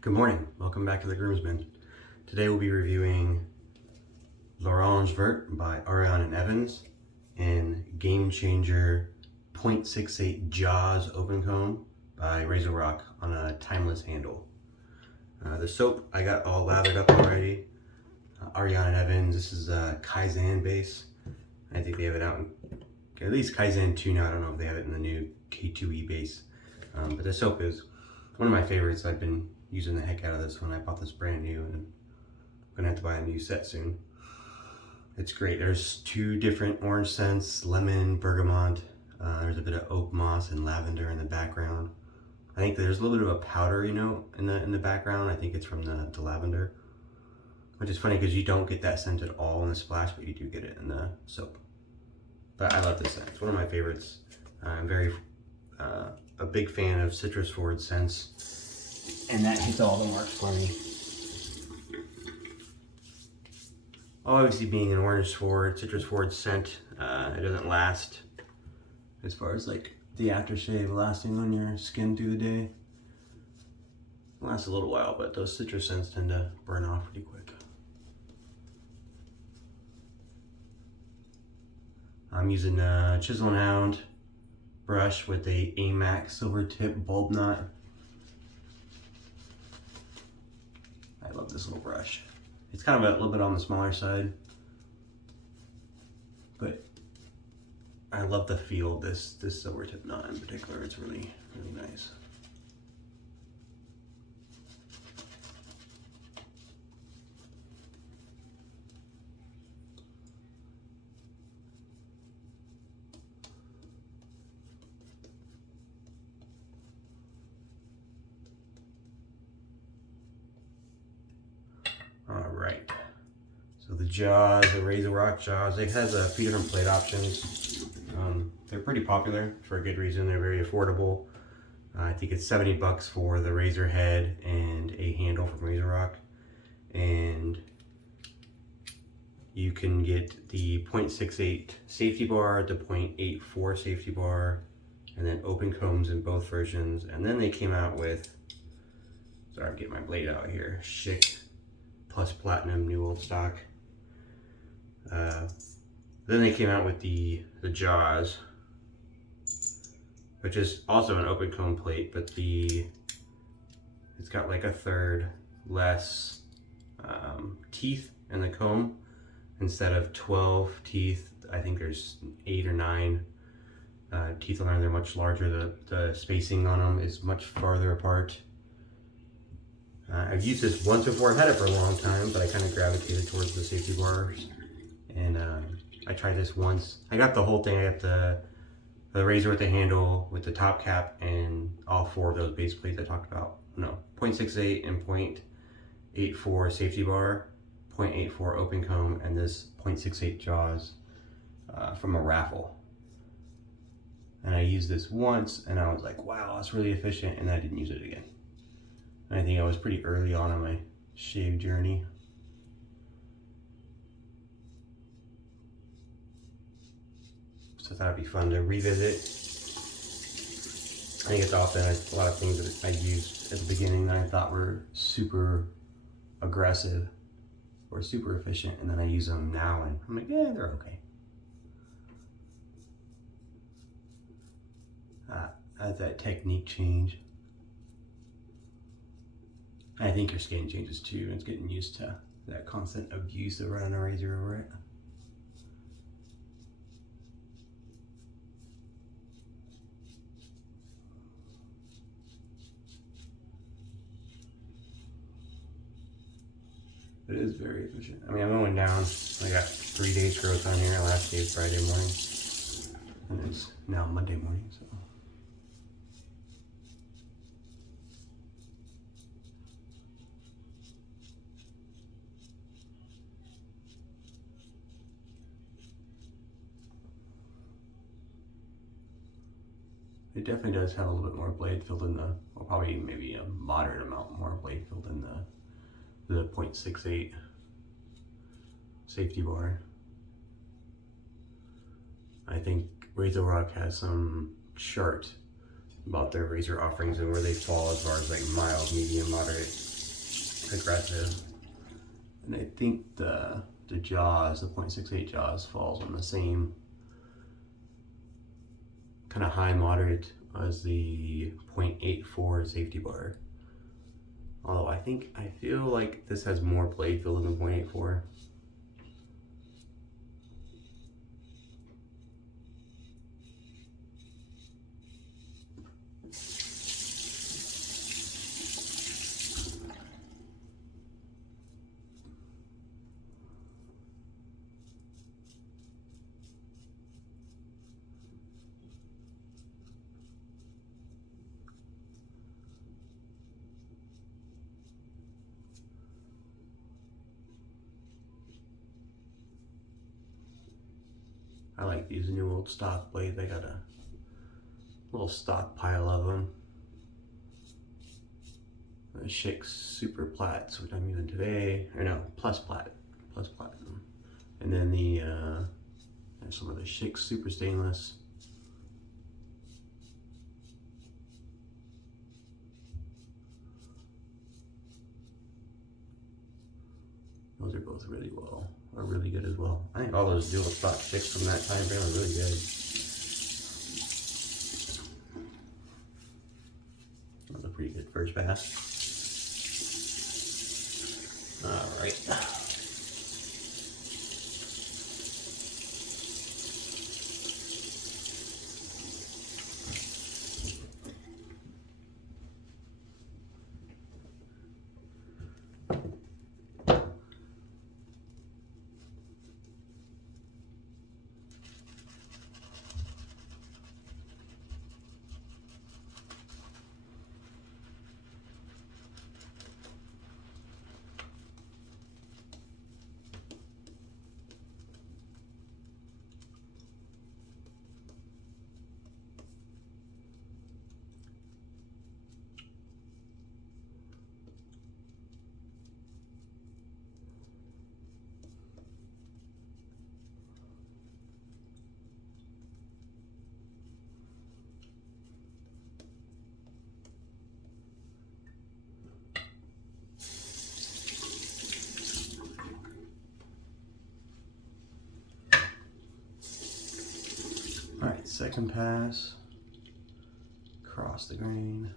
Good morning, welcome back to the Groomsman. Today we'll be reviewing L'Orange Verte by Ariana Evans and Gamechanger 0.68 Jaws Open Comb by Razorock on a timeless handle. The soap I got all lathered up already. Ariana Evans, this is a Kaizen base. I think they have it out in at least Kaizen 2 now. I don't know if they have it in the new K2E base. But the soap is one of my favorites. I've been using the heck out of this one. I bought this brand new and I'm gonna have to buy a new set soon. It's great. There's two different orange scents, lemon, bergamot. There's a bit of oak moss and lavender in the background. I think there's a little bit of a powdery note in the background. I think it's from the lavender, which is funny because you don't get that scent at all in the splash, but you do get it in the soap. But I love this scent. It's one of my favorites. I'm very a big fan of citrus forward scents, and that hits all the marks for me. Obviously, being an orange forward, citrus forward scent, it doesn't last as far as like the aftershave lasting on your skin through the day. It lasts a little while, but those citrus scents tend to burn off pretty quick. I'm using a Chisel and Hound brush with a Amack silvertip bulb knot. I love this little brush. It's kind of a little bit on the smaller side, but I love the feel of this silvertip knot in particular. It's really, really nice. Alright, so the Jaws, the Razorock Jaws, it has a few different blade options. They're pretty popular for a good reason. They're very affordable. I think it's 70 bucks for the razor head and a handle from Razorock. And you can get the 0.68 safety bar, the 0.84 safety bar, and then open combs in both versions. And then they came out with, sorry, I'm getting my blade out here, Schick plus platinum new old stock. Then they came out with the Jaws, which is also an open comb plate, but it's got like a third less teeth in the comb. Instead of 12 teeth, I think there's 8 or 9 teeth on there. They're much larger. The spacing on them is much farther apart. I've used this once before. I've had it for a long time, but I kind of gravitated towards the safety bars. And I tried this once. I got the whole thing. I got the razor with the handle, with the top cap, and all 4 of those base plates I talked about. No, 0.68 and 0.84 safety bar, 0.84 open comb, and this 0.68 Jaws from a raffle. And I used this once, and I was like, wow, that's really efficient, and I didn't use it again. I think I was pretty early on in my shave journey. So I thought it'd be fun to revisit. I think it's often a lot of things that I used at the beginning that I thought were super aggressive or super efficient, and then I use them now and I'm like, yeah, they're okay. As that technique change, I think your skin changes too, and it's getting used to that constant abuse of running a razor over it. It is very efficient. I mean, I'm going down. I got 3 days growth on here. Last day is Friday morning, and it's now Monday morning, so. It definitely does have a little bit more blade filled in the, well, probably maybe a moderate amount more blade filled in the 0.68 safety bar. I think Razorock has some chart about their razor offerings and where they fall as far as like mild, medium, moderate. aggressive. And I think the jaws, the 0.68 jaws, falls on the same kind of high moderate as the 0.84 safety bar. Although I feel like this has more blade feel than the 0.84. I like these new old stock blades. I got a little stockpile of them. The Schick Super Plats, which I'm using today, or no, Plus Platinum. And then there's some of the Schick Super Stainless. Those are both really good as well. I think all those dual stock Schicks from that time frame are really good. That was a pretty good first pass. All right. All right, second pass, cross the grain.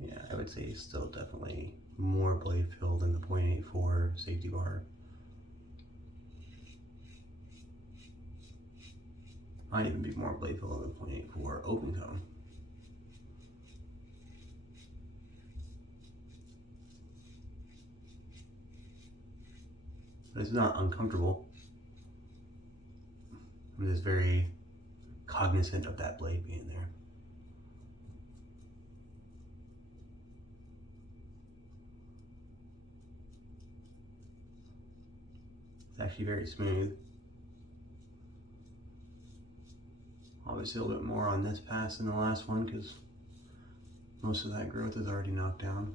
Yeah, I would say still definitely more blade fill than the 0.84 safety bar. Might even be more blade fill than the 0.84 open cone. But it's not uncomfortable. I'm just very cognizant of that blade being there. It's actually very smooth. Obviously a little bit more on this pass than the last one because most of that growth is already knocked down.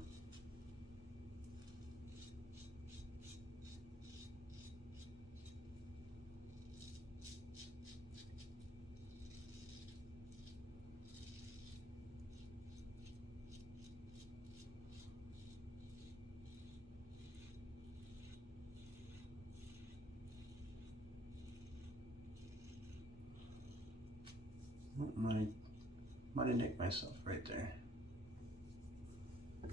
Might have nicked myself right there. I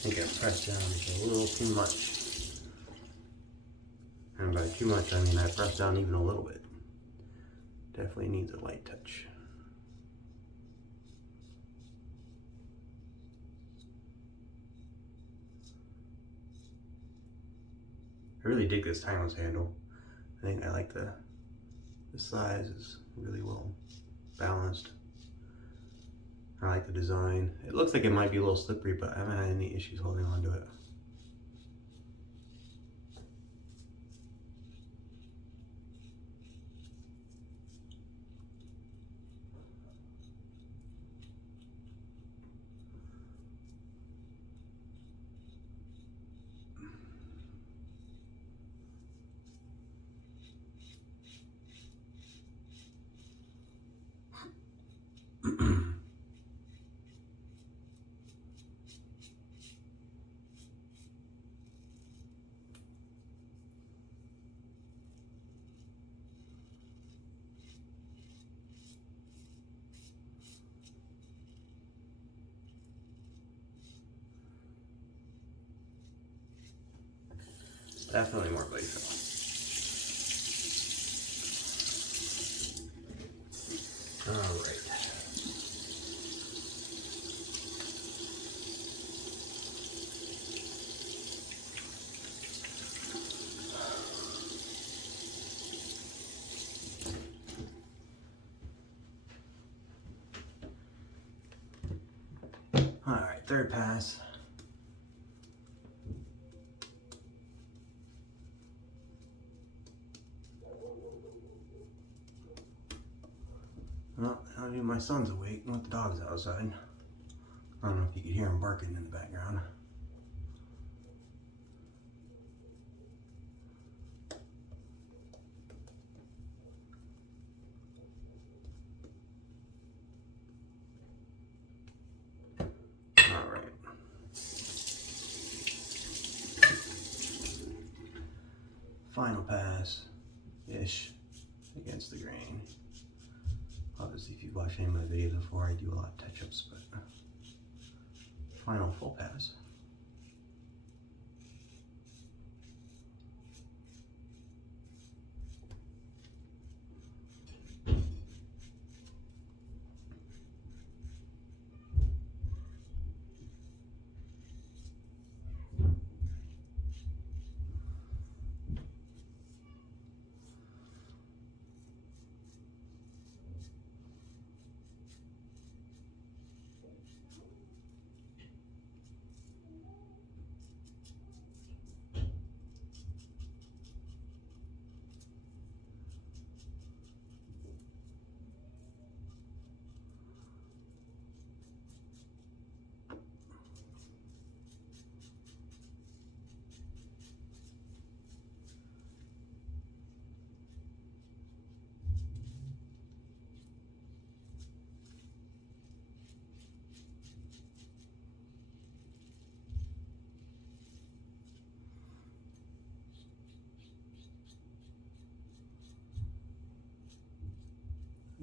think I pressed down just a little too much. And by too much, I mean I pressed down even a little bit. Definitely needs a light touch. I really dig this timeless handle. I think I like the size is really well balanced. I like the design. It looks like it might be a little slippery, but I haven't had any issues holding on to it. Definitely more glacial. All right. All right, third pass. Well, I mean, my son's awake with the dogs outside. I don't know if you could hear him barking in the background. All right. Final pass-ish against the grain. Obviously, if you've watched any of my videos before, I do a lot of touch-ups, but final full pass.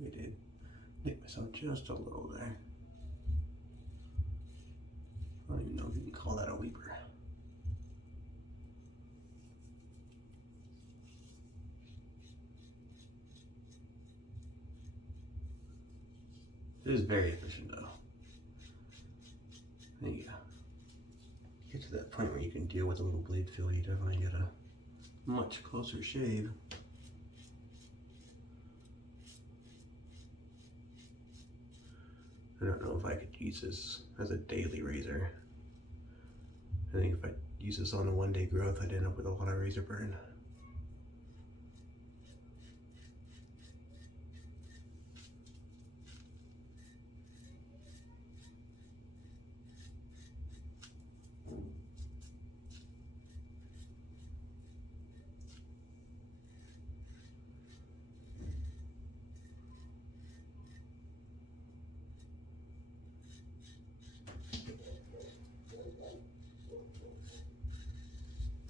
I did hit myself just a little there. I don't even know if you can call that a weeper. It is very efficient though. There you go. Get to that point where you can deal with a little blade fill, you definitely get a much closer shave. I don't know if I could use this as a daily razor. I think if I use this on a one-day growth, I'd end up with a lot of razor burn.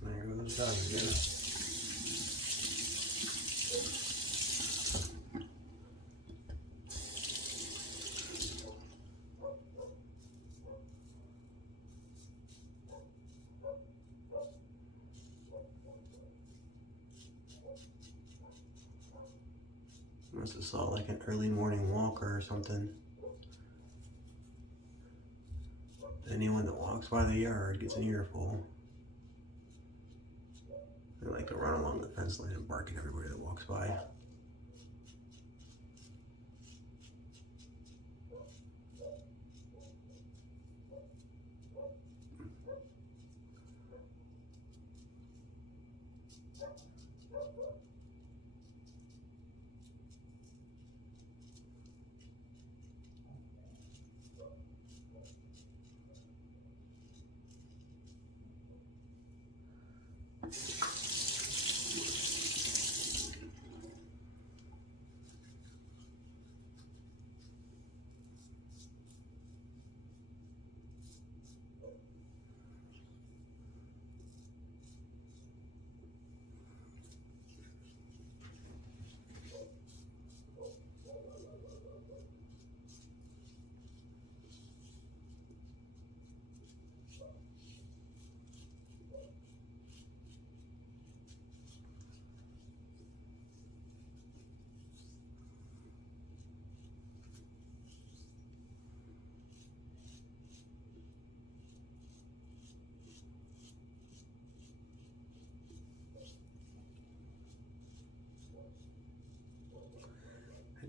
There goes the dog again. Must have saw like an early morning walker or something. Anyone that walks by the yard gets an earful. They like to run along the fence line and bark at everybody that walks by.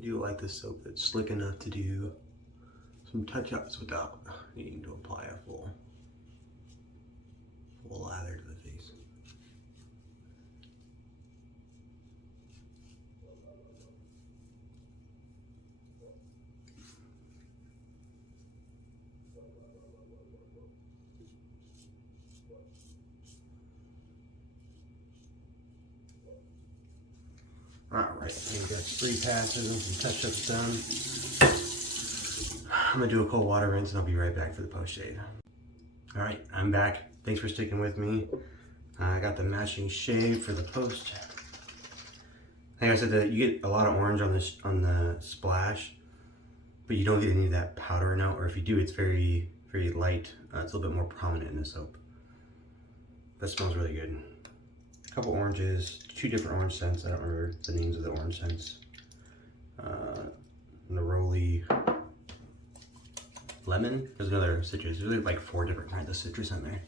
do like this soap that's slick enough to do some touch-ups without needing to apply a full lather to the face. Alright, we got 3 passes and some touch-ups done. I'm gonna do a cold water rinse and I'll be right back for the post shave. Alright, I'm back. Thanks for sticking with me. I got the matching shave for the post. Like I said, you get a lot of orange on the splash, but you don't get any of that powder note, or if you do, it's very, very light. It's a little bit more prominent in the soap. That smells really good. A couple oranges, 2 different orange scents. I don't remember the names of the orange scents. Neroli lemon. There's another citrus. There's like 4 different kinds of citrus in there.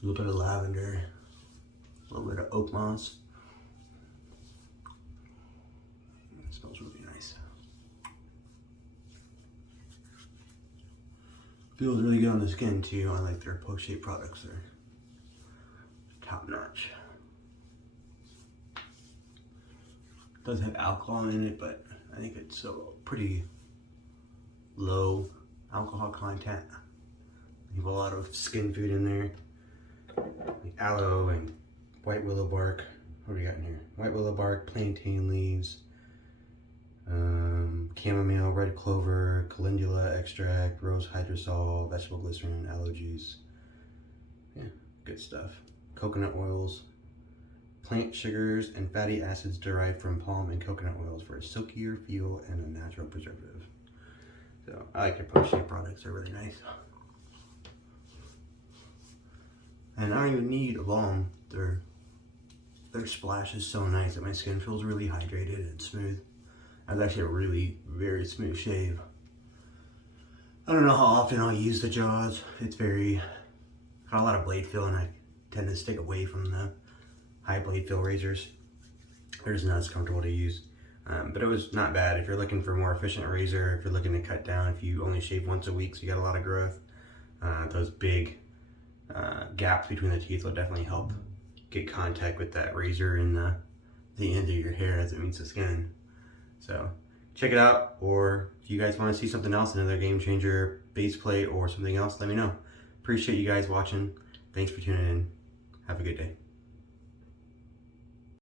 A little bit of lavender, a little bit of oak moss. It smells really nice. Feels really good on the skin too. I like their post-shave products. They're top notch. It does have alcohol in it, but I think it's so pretty low alcohol content. You have a lot of skin food in there, like aloe and white willow bark. What do we got in here? White willow bark, plantain leaves, chamomile, red clover, calendula extract, rose hydrosol, vegetable glycerin, aloe juice. Yeah, good stuff. Coconut oils, plant sugars, and fatty acids derived from palm and coconut oils for a silkier feel and a natural preservative. So I like their post-shave products. They're really nice. And I don't even need a balm. Their splash is so nice that my skin feels really hydrated and smooth. That's actually a really very smooth shave. I don't know how often I'll use the jaws. It's got a lot of blade fill, and I tend to stick away from the high blade fill razors. They're just not as comfortable to use. But it was not bad. If you're looking for a more efficient razor, if you're looking to cut down, if you only shave once a week so you got a lot of growth, those big gaps between the teeth will definitely help get contact with that razor in the end of your hair as it meets the skin. So check it out, or if you guys want to see something else, another Gamechanger base plate or something else, let me know. Appreciate you guys watching. Thanks for tuning in. Have a good day.